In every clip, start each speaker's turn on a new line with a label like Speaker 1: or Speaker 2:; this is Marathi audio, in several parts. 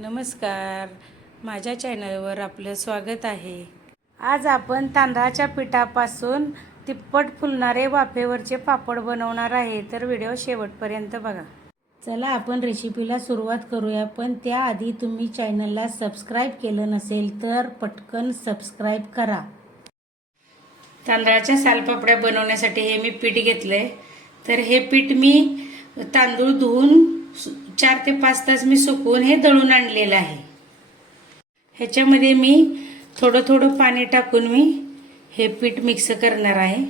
Speaker 1: नमस्कार. माझ्या चॅनलवर आपलं स्वागत आहे. आज आपण तांदळाच्या पिठापासून तिप्पट फुलणारे वाफेवरचे पापड बनवणार आहे. तर व्हिडिओ शेवटपर्यंत बघा. चला आपण रेसिपीला सुरुवात करूया. पण त्याआधी तुम्ही चॅनलला सबस्क्राईब केलं नसेल तर पटकन सबस्क्राईब करा. तांदळाच्या सालपापड्या बनवण्यासाठी हे मी पीठ घेतलं आहे तर हे पीठ मी तांदूळ धुवून चार ते पाच तास मी सुकवून हे दळून आणलेलं आहे. ह्याच्यामध्ये मी थोडं थोडं पाणी टाकून मी हे पीठ मिक्स करणार आहे.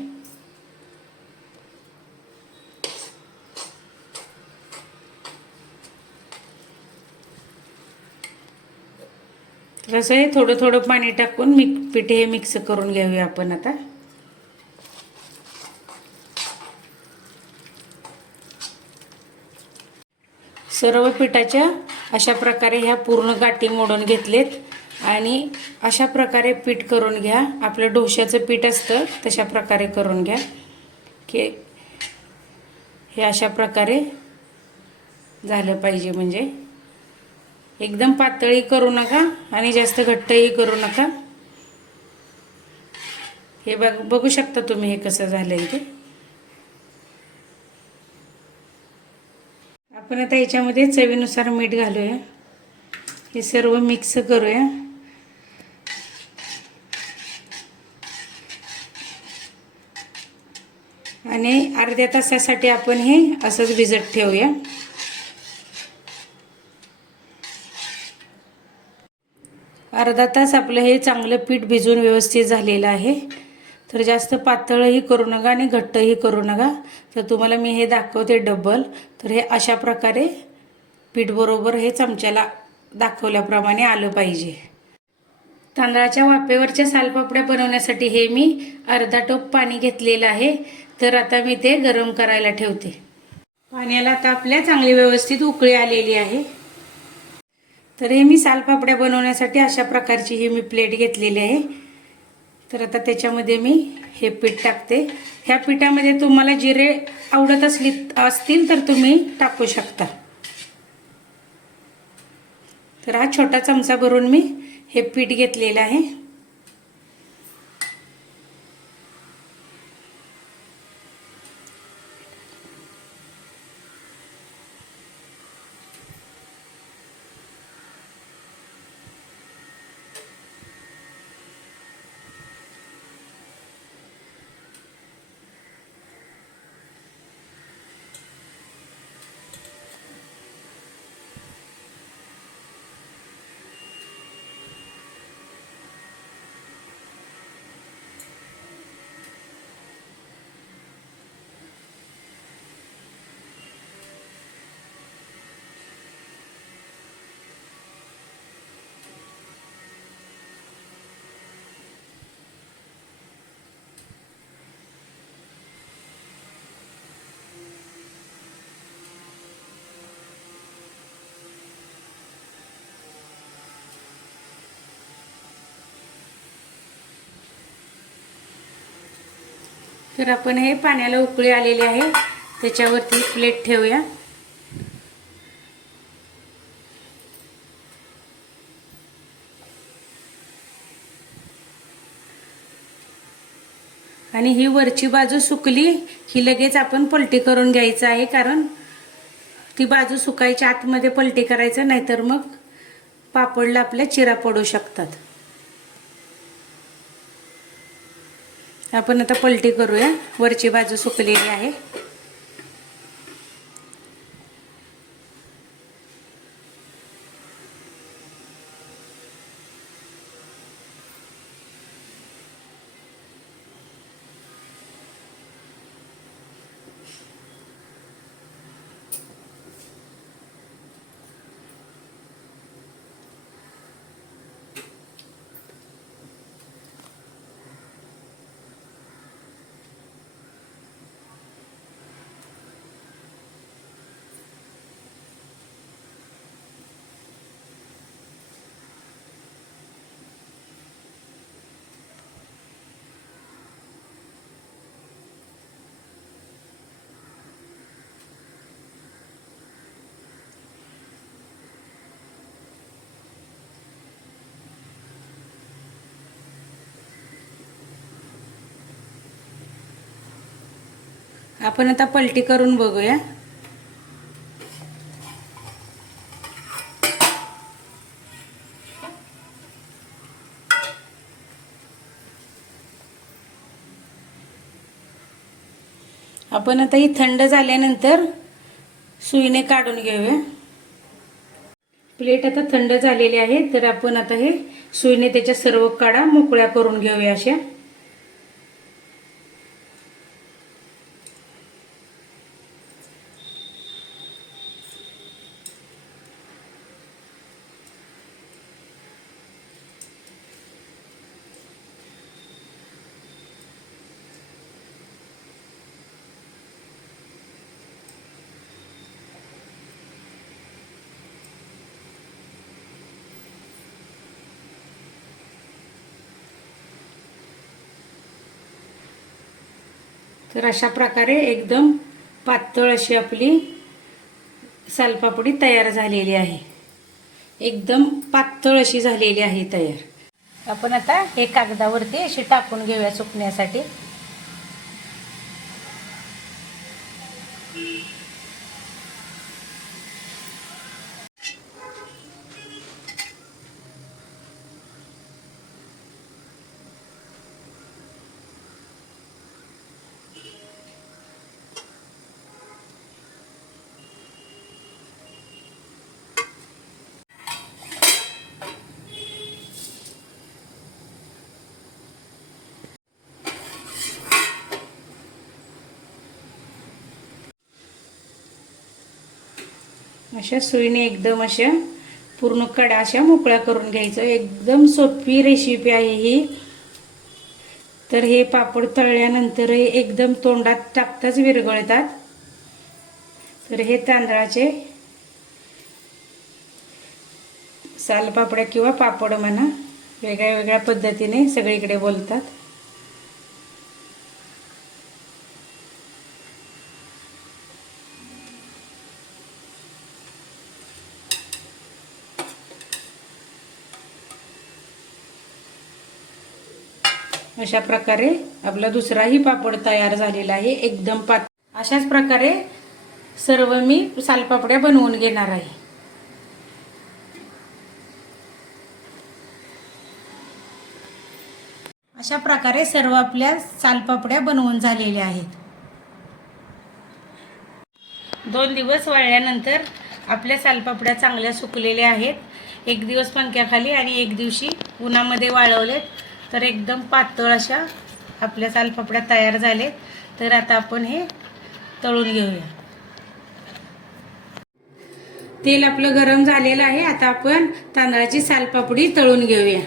Speaker 1: तर असं हे थोडं थोडं पाणी टाकून मी पीठ हे मिक्स करून घेऊया आपण आता. सर्व पिठाच्या अशा प्रकारे ह्या पूर्ण गाठी मोडून घेतलेत. आणि अशा प्रकारे पीठ करून घ्या. आपलं डोश्याचं पीठ असतं तशा प्रकारे करून घ्या. की हे अशा प्रकारे झालं पाहिजे म्हणजे. एकदम पातळी करू नका आणि जास्त घट्टही करू नका. हे बघ बघू शकता तुम्ही हे कसं झालं आहे ते. आपण आता याच्यामध्ये चवीनुसार मीठ घालूया. हे सर्व मिक्स करूया. आणि अर्ध्या तासासाठी आपण हे असंच भिजत ठेवूया. अर्धा तास आपलं हे चांगलं पीठ भिजून व्यवस्थित झालेलं आहे. तर जास्त पातळही करू नका आणि घट्टही करू नका. तर तुम्हाला मी हे दाखवते डबल तर हे अशा प्रकारे पीठबरोबर हे चमच्याला दाखवल्याप्रमाणे आलं पाहिजे. तांदळाच्या वाफेवरच्या सालपापड्या बनवण्यासाठी हे मी अर्धा टोप पाणी घेतलेलं आहे. तर आता मी ते गरम करायला ठेवते. पाण्याला आता आपल्या चांगली व्यवस्थित उकळी आलेली आहे. तर हे मी सालपापड्या बनवण्यासाठी अशा प्रकारची ही मी प्लेट घेतलेली आहे. तर आता त्याच्यामध्ये मी हे पीठ टाकते. ह्या पिठामध्ये तुम्हाला जिरे आवडत असली असतील तर तुम्ही टाकू शकता. तर हा छोटा चमचा भरून मी हे पीठ घेतलेलं आहे. तर आपण हे पाण्याला उकळी आलेली आहे. त्याच्यावरती प्लेट ठेवूया. आणि ही वरची बाजू सुकली ही लगेच आपण पलटी करून घ्यायचं आहे कारण ती बाजू सुकायच्या आतमध्ये पलटी करायचं नाहीतर मग पापडला आपल्या चिरा पडू शकतात. आपण आता पलटी करूया. वरची बाजू सुकलेली आहे. आपण आता पलटी करून बघूया. आपण आता ही थंड झाल्यानंतर सुईने काढून घेऊया. प्लेट आता थंड झालेली आहे तर आपण आता हे सुईने त्याच्या सर्व काडा मोकळ्या करून घेऊया अशा. तर अशा प्रकारे एकदम पातळ अशी आपली सालपापडी तयार झालेली आहे. एकदम पातळ अशी झालेली आहे तयार. आपण आता हे कागदावरती अशी टाकून घेऊया सुकण्यासाठी. अशा सुईने एकदम अशा पूर्ण कडा अशा मोकळ्या करून घ्यायचं. एकदम सोपी रेसिपी आहे ही. तर हे पापड तळल्यानंतर हे एकदम तोंडात टाकताच विरघळतात. तर हे तांदळाचे सालपापड्या किंवा पापड म्हणा वेगळ्या वेगळ्या पद्धतीने सगळीकडे बोलतात. अशा प्रकारे आपला दुसराही पापड तयार झालेला आहे एकदम पात अशाच प्रकारे सर्व मी सालपापड्या बनवून घेणार आहे. अशा प्रकारे सर्व आपल्या सालपापड्या बनवून झालेल्या आहेत. दोन दिवस वाळल्यानंतर आपल्या सालपापड्या चांगल्या सुकलेल्या आहेत. एक दिवस पंख्याखाली आणि एक दिवशी उन्हामध्ये वाळवलेत. तर एकदम पातळ अशा आपल्या सालपापड्या तयार झालेत. तर आता आपण हे तळून घेऊया. तेल आपलं गरम झालेलं आहे. आता आपण तांदळाची सालपापडी तळून घेऊया.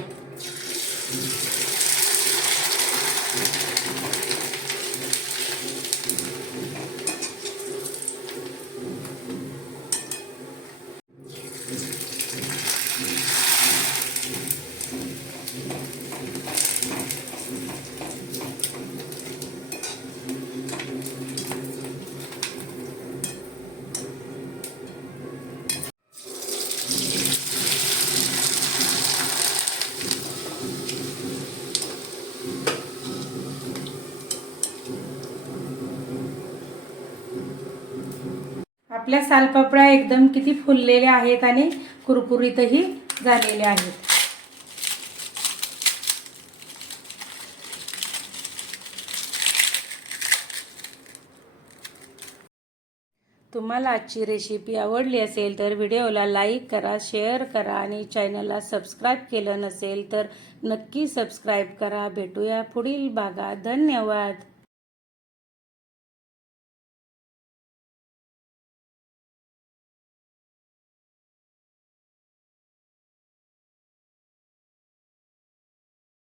Speaker 1: आपल्या सालपापड्या एकदम किती फुललेल्या आहेत आणि कुरकुरीतही झालेल्या आहेत. तुम्हाला आजची रेसिपी आवडली असेल तर व्हिडिओला लाईक करा शेअर करा आणि चॅनलला सबस्क्राईब केलं नसेल तर नक्की सबस्क्राईब करा. भेटूया पुढील भागात. धन्यवाद.